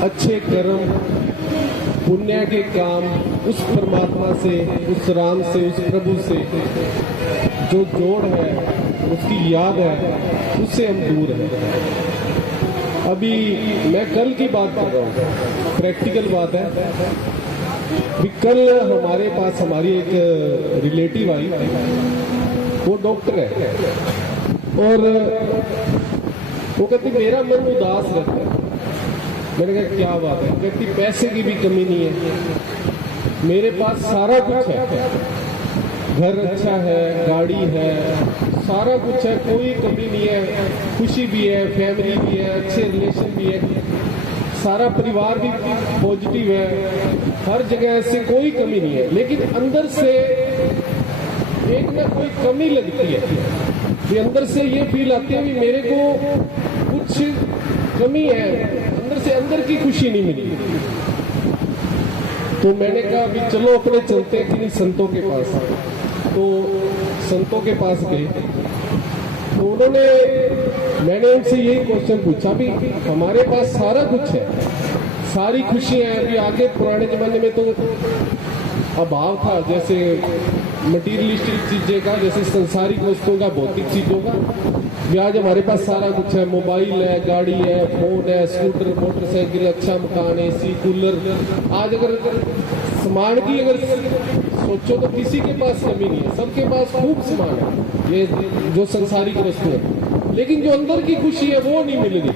अच्छे कर्म, पुण्य के काम उस परमात्मा से, उस राम से, उस प्रभु से जो जोड़ है, उसकी याद है, उससे हम दूर हैं। अभी मैं कल की बात कर रहा हूँ, प्रैक्टिकल बात है। भी कल हमारे पास हमारी एक रिलेटिव आई, वो डॉक्टर है, और वो कहती मेरा मन उदास रहता है। मैंने कहा क्या बात है? कहती पैसे की भी कमी नहीं है, मेरे पास सारा कुछ है, घर अच्छा है, गाड़ी है, सारा कुछ है, कोई कमी नहीं है, खुशी भी है, फैमिली भी है, अच्छे रिलेशन भी है, सारा परिवार भी पॉजिटिव है, हर जगह से कोई कमी नहीं है, लेकिन अंदर से एक ना कोई कमी लगती है। ये अंदर से ये फील आती है कि मेरे को कुछ कमी है, अंदर से अंदर की खुशी नहीं मिली। तो मैंने कहा अभी चलो अपने चलते हैं किन्हीं संतों के पास। तो संतों के पास गए, तो मैंने उनसे यही क्वेश्चन पूछा भी हमारे पास सारा कुछ है, सारी खुशियां हैं। अभी आगे पुराने जमाने में तो अभाव था, जैसे मटीरियलिस्टिक चीजें का, जैसे संसारिक वस्तुओं का, भौतिक चीजों का। भी आज हमारे पास सारा कुछ है, मोबाइल है, गाड़ी है, फोन है, स्कूटर, मोटरसाइकिल, अच्छा मकान, एसी, कूलर। आज अगर सामान की अगर सोचो तो किसी के पास कमी नहीं है, सबके पास खूब सामान है, ये जो संसारिक वस्तु है, लेकिन जो अंदर की खुशी है वो नहीं मिल रही।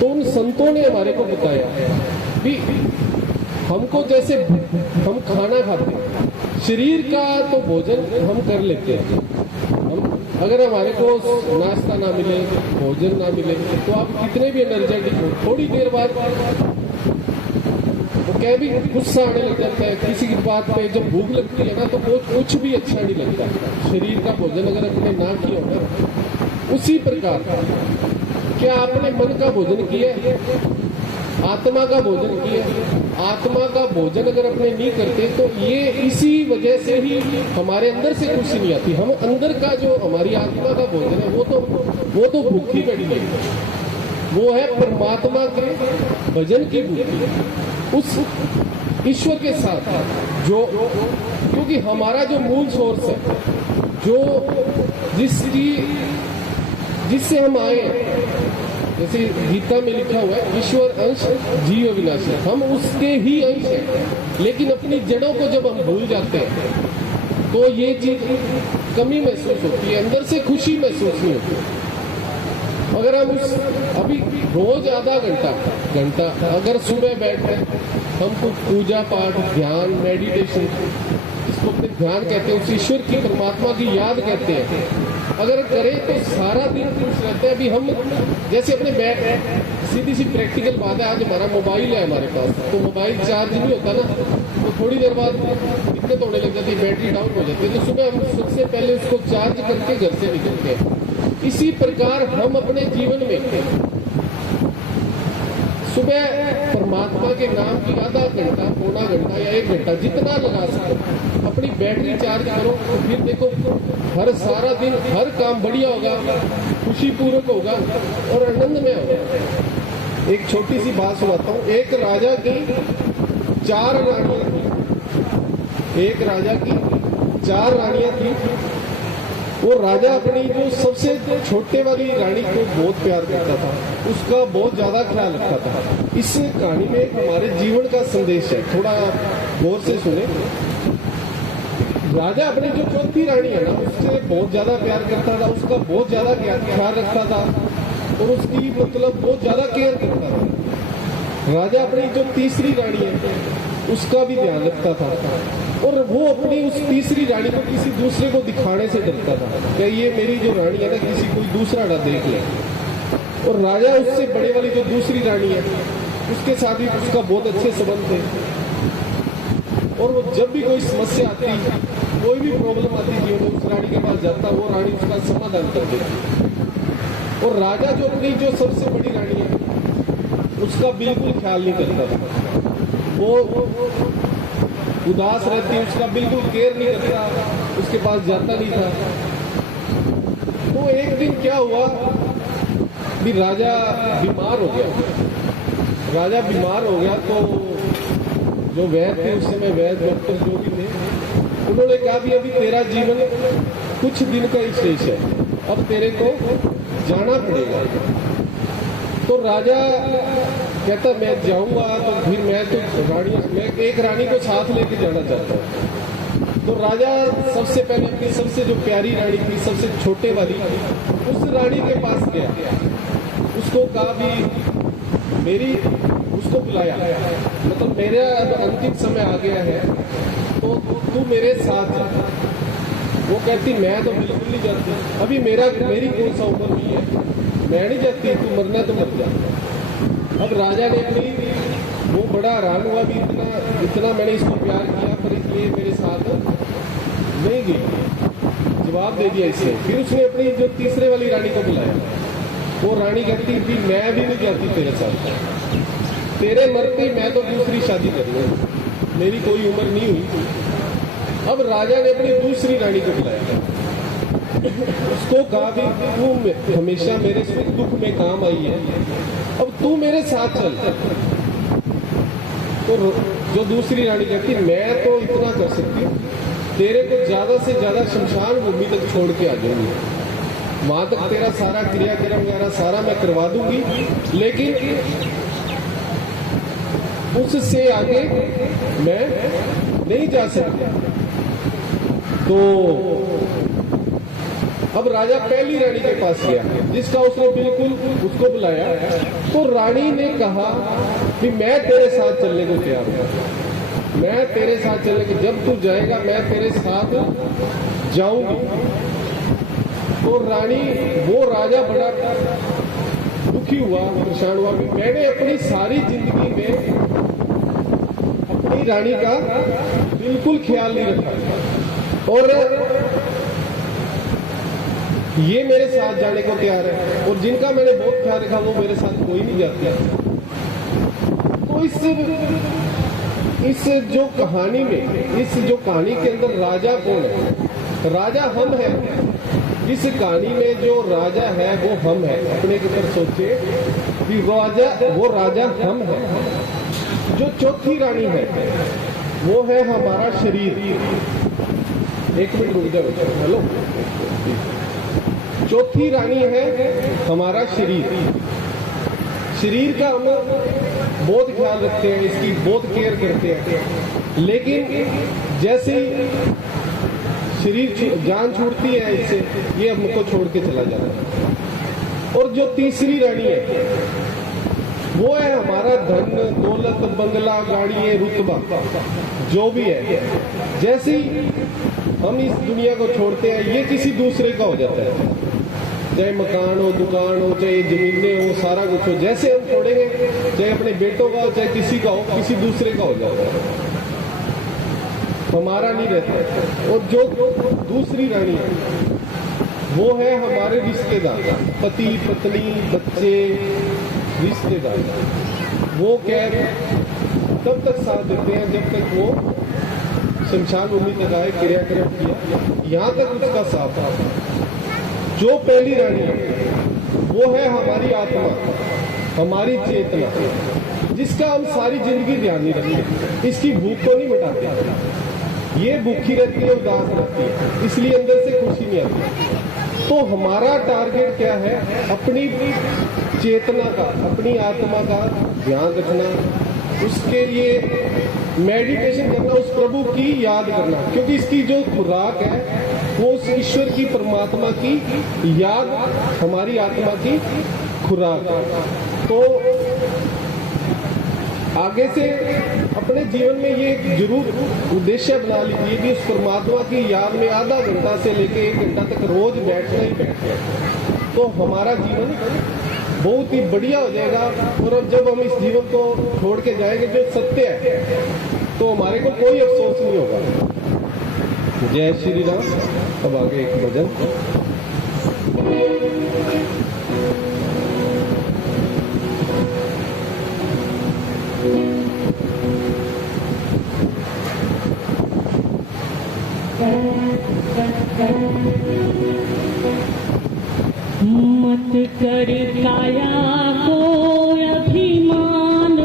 तो उन संतों ने हमारे को बताया भी हमको जैसे हम खाना खाते हैं, शरीर का तो भोजन हम कर लेते हैं, हम अगर हमारे को नाश्ता ना मिले, भोजन ना मिले, तो आप कितने भी एनर्जेटिक हो, थोड़ी देर बाद वो क्या भी गुस्सा आने लग जाता है किसी की बात पे। जब भूख लगती है ना तो वो कुछ भी अच्छा नहीं लगता, शरीर का भोजन अगर अपने ना किया होगा। उसी प्रकार क्या आपने मन का भोजन किया है, आत्मा का भोजन किया? आत्मा का भोजन अगर अपने नहीं करते तो ये इसी वजह से ही हमारे अंदर से खुशी नहीं आती। हम अंदर का जो हमारी आत्मा का भोजन है वो तो भूखी बैठी है, वो है परमात्मा के भजन की भूखी, उस ईश्वर के साथ जो, क्योंकि हमारा जो मूल सोर्स है, जो जिससे हम आए, जैसे गीता में लिखा हुआ है ईश्वर अंश जीव विनाशी, हम उसके ही अंश हैं। लेकिन अपनी जड़ों को जब हम भूल जाते हैं तो ये चीज कमी महसूस होती है, अंदर से खुशी महसूस नहीं होती। अगर हम अभी रोज आधा घंटा अगर सुबह बैठे हम कुछ पूजा पाठ, ध्यान, मेडिटेशन, जिसको अपने ध्यान कहते हैं, उस ईश्वर की, परमात्मा की याद कहते हैं, अगर करें तो सारा दिन खुश रहते हैं। अभी हम जैसे अपने सीधी सी प्रैक्टिकल बात है, आज हमारा मोबाइल है हमारे पास, तो मोबाइल चार्ज नहीं होता ना, तो थोड़ी देर बाद दिक्कत होने लग जाती है, बैटरी डाउन हो जाती है। तो सुबह हम सबसे पहले उसको चार्ज करके घर से निकलते हैं। इसी प्रकार हम अपने जीवन में सुबह परमात्मा के नाम की आधा घंटा, पौना घंटा या 1 घंटा जितना लगा सको अपनी बैटरी चार्ज करो, तो फिर देखो हर सारा दिन हर काम बढ़िया होगा, खुशी पूर्वक होगा और आनंद में होगा। एक छोटी सी बात सुनाता हूँ। एक राजा की 4 रानियां थी, एक राजा की 4 रानियां थी। वो राजा अपनी जो सबसे छोटे वाली रानी को बहुत प्यार करता था, उसका बहुत ज्यादा ख्याल रखता था। इस कहानी में हमारे जीवन का संदेश है, थोड़ा गौर से सुने। राजा अपनी जो चौथी रानी है ना, उससे बहुत ज्यादा प्यार करता था, उसका बहुत ज्यादा ख्याल रखता था और उसकी मतलब बहुत ज्यादा केयर करता था। राजा अपनी जो तीसरी रानी है उसका भी ध्यान रखता था, और वो अपनी उस तीसरी रानी को किसी दूसरे को दिखाने से डरता था कि ये मेरी जो रानी है ना, किसी कोई दूसरा ना देख ले। और राजा उससे बड़े वाली जो दूसरी रानी है उसके साथ भी उसका बहुत अच्छे संबंध थे, और वो जब भी कोई समस्या आती, कोई भी प्रॉब्लम आती जीवन में, उस रानी के पास जाता, वो रानी उसका समाधान कर देती। और राजा जो अपनी जो सबसे बड़ी रानी है उसका बिल्कुल ख्याल नहीं करता था, वो उदास रहती, उसका बिल्कुल केयर नहीं करता, उसके पास जाता नहीं था। तो एक दिन क्या हुआ भी राजा बीमार हो गया, राजा बीमार हो गया तो जो वैद्य थे उस समय, वैद्य डॉक्टर जो भी थे, उन्होंने कहा भी अभी तेरा जीवन कुछ दिन का ही शेष है, अब तेरे को जाना पड़ेगा। तो राजा कहता मैं जाऊंगा तो फिर मैं एक रानी को साथ लेके जाना चाहता हूँ। तो राजा सबसे पहले अपनी सबसे जो प्यारी रानी थी, सबसे छोटे वाली, उस रानी के पास गया, उसको कहा भी उसको बुलाया, मतलब मेरा अब अंतिम समय आ गया है तो तू मेरे साथ जा। वो कहती मैं तो बिल्कुल नहीं जाती, अभी मेरी कौन सा उम्र हुई है, मैं नहीं जाती, तू मरना तो मर जा। अब राजा ने वो बड़ा हैरान हुआ भी इतना मैंने इसको प्यार किया पर ये मेरे साथ नहीं गई, जवाब दे दिया इससे। फिर उसने अपनी जो तीसरे वाली रानी को बुलाया, वो रानी कहती थी मैं भी नहीं जाती तेरे साथ, तेरे मरते मैं तो दूसरी शादी करूंगा, मेरी कोई उम्र नहीं हुई। अब राजा ने अपनी दूसरी रानी को बुलाया, उसको कहा भी तू हमेशा मेरे सुख दुख में काम आई है, अब तू मेरे साथ चल। तो जो दूसरी रानी कहती मैं तो इतना कर सकती हूँ, तेरे को ज्यादा से ज्यादा शमशान भूमि तक छोड़ के आ जाऊंगी, वहां तक तेरा सारा क्रियाक्रम वगैरह सारा मैं करवा दूंगी, लेकिन उससे आगे मैं नहीं जा सकता। तो अब राजा पहली रानी के पास गया, जिसका उसने बिल्कुल उसको बुलाया। तो रानी ने कहा कि मैं तेरे साथ चलने को तैयार हूं, मैं तेरे साथ चलने की, जब तू जाएगा मैं तेरे साथ जाऊंगी। तो वो राजा बड़ा दुखी हुआ, परेशान हुआ कि मैंने अपनी सारी जिंदगी में अपनी रानी का बिल्कुल ख्याल नहीं रखा और ये मेरे साथ जाने को तैयार है, और जिनका मैंने बहुत ख्याल रखा वो मेरे साथ कोई नहीं जाता। तो इस जो कहानी में, इस जो कहानी के अंदर राजा कौन है? राजा हम हैं। इस कहानी में जो राजा है वो हम है। अपने के ऊपर सोचे कि वो राजा हम है। जो चौथी रानी है वो है हमारा शरीर। एक मिनट रुक जाओ, हेलो। चौथी रानी है हमारा शरीर। शरीर का हम बहुत ख्याल रखते हैं, इसकी बहुत केयर करते हैं, लेकिन जैसे ही शरीर जान छूटती है इससे, ये हमको छोड़ के चला जाता है। और जो तीसरी रानी है वो है हमारा धन दौलत, बंगला, गाड़ी, रुतबा, जो भी है। जैसे ही हम इस दुनिया को छोड़ते हैं ये किसी दूसरे का हो जाता है, चाहे मकान हो, दुकान हो, चाहे जमीनें हो, सारा कुछ हो। जैसे हम छोड़ेंगे, चाहे अपने बेटों का हो, चाहे किसी का हो, किसी दूसरे का हो जाता है, हमारा नहीं रहता। और जो दूसरी रानी है वो है हमारे रिश्तेदार, पति पत्नी, बच्चे, रिश्तेदार। वो तब तक साथ देते हैं जब तक वो शमशान भूमि तक आए, क्रियाक्रम किया, यहाँ तक उसका साथ आता। जो पहली रानी है वो है हमारी आत्मा, हमारी चेतना, जिसका हम सारी जिंदगी ध्यान नहीं रखते, इसकी भूख को नहीं मिटाते, ये भूखी रहती है, उदास रहती है, इसलिए अंदर से खुशी नहीं आती। तो हमारा टारगेट क्या है? अपनी चेतना का, अपनी आत्मा का ध्यान रखना, उसके लिए मेडिटेशन करना, उस प्रभु की याद करना, क्योंकि इसकी जो खुराक है वो उस ईश्वर की, परमात्मा की याद हमारी आत्मा की खुराक। तो आगे से अपने जीवन में ये जरूर उद्देश्य बना लीजिए कि उस परमात्मा की याद में आधा घंटा से लेके 1 घंटा तक रोज बैठना ही बैठना, तो हमारा जीवन बहुत ही बढ़िया हो जाएगा। और अब जब हम इस जीवन को छोड़ के जाएंगे जो सत्य है, तो हमारे को कोई अफसोस नहीं होगा। जय श्री राम। अब आगे एक भजन। मत कर काया को अभिमान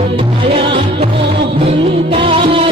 बुलाया